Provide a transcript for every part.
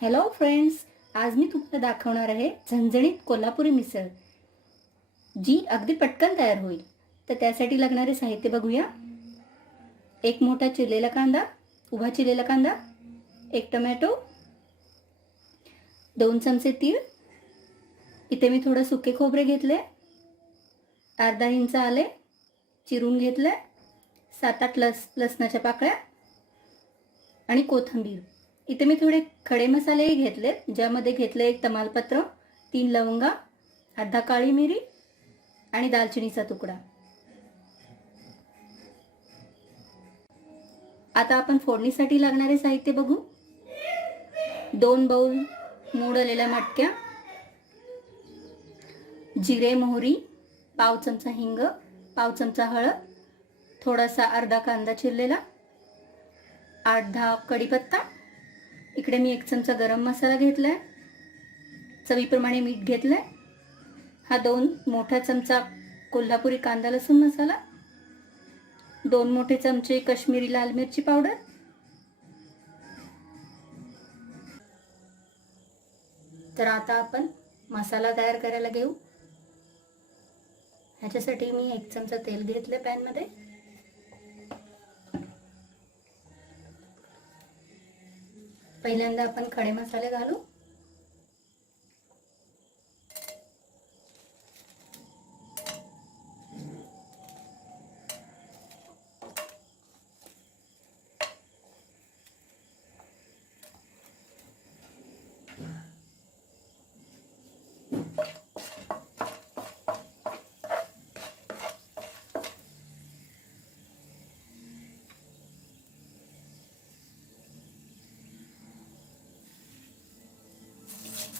Hello friends, आज मी तुम्हाला दाखवणार आहे झणझणीत कोल्हापुरी मिसळ, जी अगदी पटकन तयार होईल. तर त्यासाठी लागणारे साहित्य बघूया. एक मोठा चिरलेला कांदा, उभा चिरलेला कांदा, एक टोमॅटो, 2 चमचे तीळ, इथे मी थोडं सुके खोबरे घेतले, अर्धा इंच आले चिरून घेतले, 7-8 लसणाच्या पाकळ्या आणि कोथिंबीर. इथे मी थोडे खडे मसालेही घेतले, ज्यामध्ये घेतले एक तमालपत्र, 3 लवंगा, अर्धा काळी मिरी आणि दालचिनीचा तुकडा. आता आपण फोडणीसाठी लागणारे साहित्य बघू. 2 बाउल मोडलेल्या मटक्या, जिरे मोहरी, पाव चमचा हिंग, पाव चमचा हळद, थोडासा अर्धा कांदा चिरलेला, 8-10 कढीपत्ता. इकडे मी 1 चमचा गरम मसाला घेतलाय, चवीप्रमाणे मीठ घेतलंय. हा 2 मोठा चमचा कोल्हापुरी कांदा लसूण मसाला, 2 मोठे चमचे काश्मीरी लाल मिरची पावडर. तर आता आपण मसाला तयार करायला घेऊ. ह्याच्यासाठी मी 1 चमचा तेल घेतले पॅनमध्ये. पहिल्यांदा आपण खडे मसाले घालू.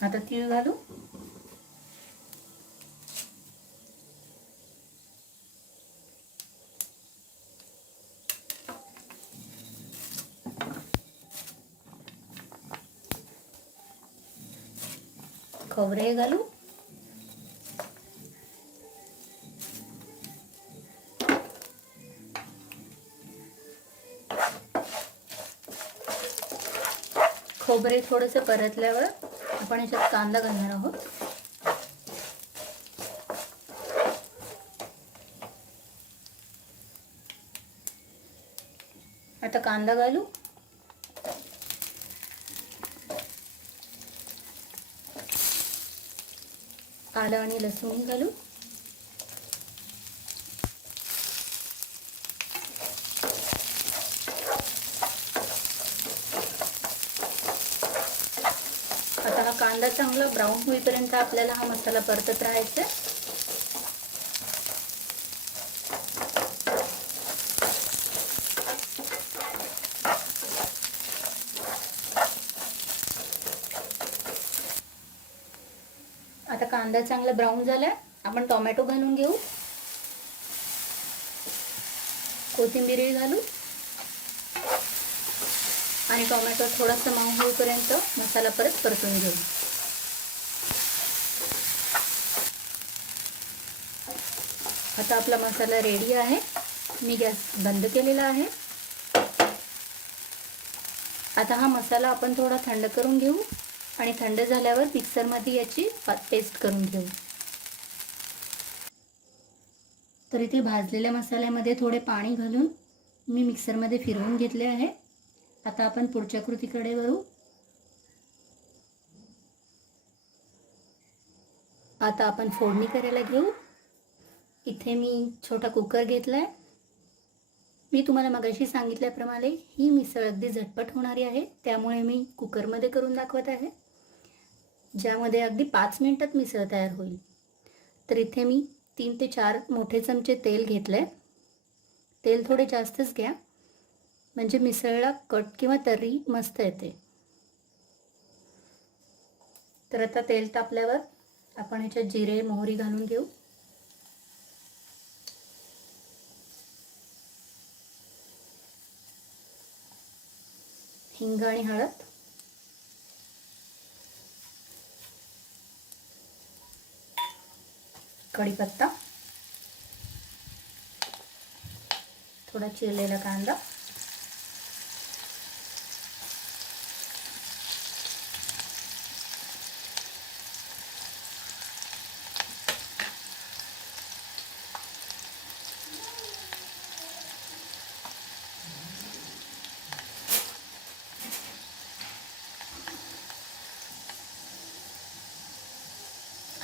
आता तीळ घालू. खोबरे घालू. खोबरे थोडेसे परतल्यावर आपण याच्यात कांदा घालणार आहोत. आता कांदा घालू. आलं आणि लसूण घालू. आता हा कांदा चांगला ब्राऊन होईपर्यंत आपल्याला हा मसाला परतत राहायचा. आता कांदा चांगला ब्राऊन झालाय, आपण टोमॅटो घालून घेऊ. कोथिंबीर घालू आणि टोमॅटो थोडासा मऊ होईपर्यंत मसाला परत परतून घेऊ. आता आपला मसाला रेडी आहे. मी गॅस बंद केलेला आहे. आता हा मसाला आपण थोडा थंड करून घेऊ आणि थंड झाल्यावर मिक्सरमध्ये याची पेस्ट करून घेऊ. तर इथे भाजलेल्या मसाल्यामध्ये थोडे पाणी घालून मी मिक्सरमध्ये फिरवून घेतले आहे. आता आपण पुढच्या कृतीकडे वळू. आता आपण फोडणी करायला घेऊ. इथे मी छोटा कुकर घेतलाय. मी तुम्हाला मगाशी सांगितल्याप्रमाणे ही मिसळ अगदी झटपट होणारी आहे, त्यामुळे मी कुकरमध्ये करून दाखवत आहे, ज्यामध्ये अगदी 5 मिनिटात मिसळ तयार होईल. तर इथे मी 3 ते 4 मोठे चमचे तेल घेतले. तेल थोडे जास्तच घ्या, म्हणजे मिसळला कट किंवा तर्री मस्त येते. तर आता तेल तापल्यावर आपण ह्याच्यात जिरे मोहरी घालून घेऊ. हिंग आणि हळद, कढीपत्ता, थोडा चिरलेला कांदा,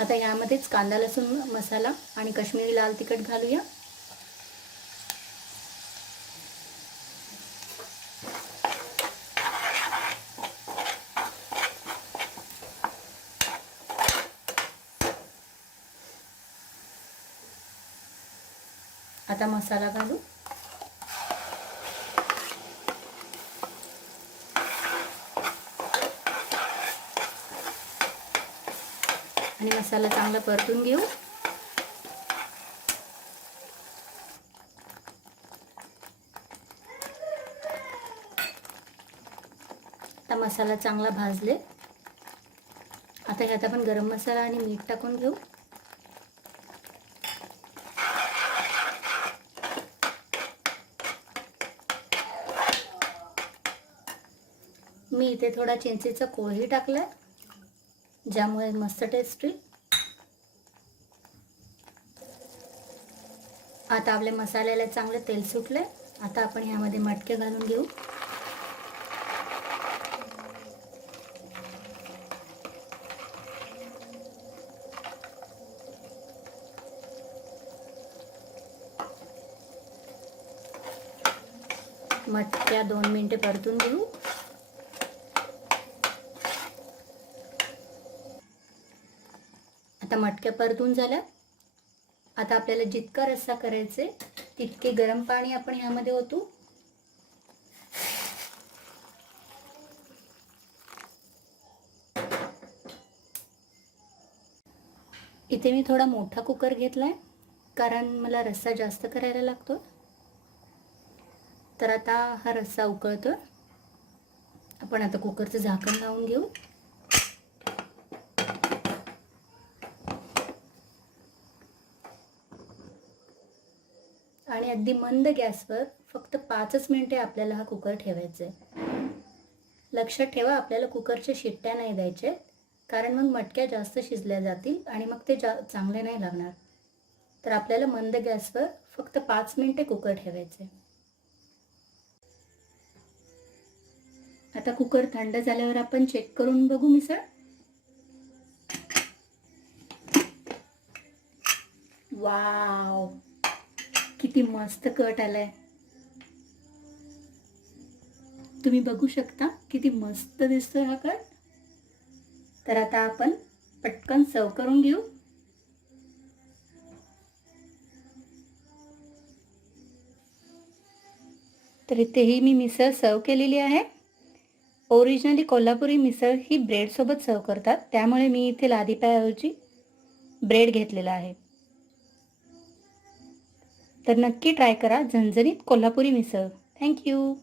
आता यामध्येच कांदा लसूण मसाला आणि काश्मीरी लाल तिखट घालूया. आता मसाला घालू. आणि मसाला चांगला परतून घेऊ. आता मसाला चांगला भाजले. आता ह्यात आपण गरम मसाला आणि मीठ टाकून घेऊ. मी इथे थोडा चिंचेचा कोळही टाकलाय, ज्यामुळे मस्त टेस्ट येईल. आता आपल्या मसाल्याला चांगले तेल सुटले. आता आपण ह्यामध्ये मटके घालून घेऊ. मटक्या 2 मिनिटे परतून घेऊ. आता मटक्या परतून झाल्या. आता आपल्याला जितका रस्सा करायचे तितके गरम पाणी आपण ह्यामध्ये ओतू. इथे मी थोडा मोठा कुकर घेतलाय, कारण मला रस्सा जास्त करायला लागतो. तर आता हा रस्सा उकळतोय. आपण आता कुकरचं झाकण लावून घेऊ. आणि अगदी मंद गॅसवर फक्त 5च मिनिटे आपल्याला हा कुकर ठेवायचा आहे. लक्षात ठेवा, आपल्याला कुकरच्या शिट्ट्या नाही द्यायच्या, कारण मग मटक्या जास्त शिजल्या जातील आणि मग ते चांगले नाही लागणार. तर आपल्याला मंद गॅसवर फक्त 5 मिनिटे कुकर ठेवायचे. आता कुकर थंड झाल्यावर आपण चेक करून बघू मिसळ. वाव, किती मस्त कट आलाय. तुम्ही बघू शकता किती मस्त दिसतोय हा कट. तर आता आपण पटकन सर्व करून घेऊ. तर इथेही मी मिसळ सर्व केलेली आहे. ओरिजिनली कोल्हापुरी मिसळ ही ब्रेड सोबत सर्व करतात, त्यामुळे मी इथे लादी पायाऐवजी ब्रेड घेतलेला आहे. तर नक्की ट्राय करा झणझणीत कोल्हापुरी मिसळ. थँक्यू.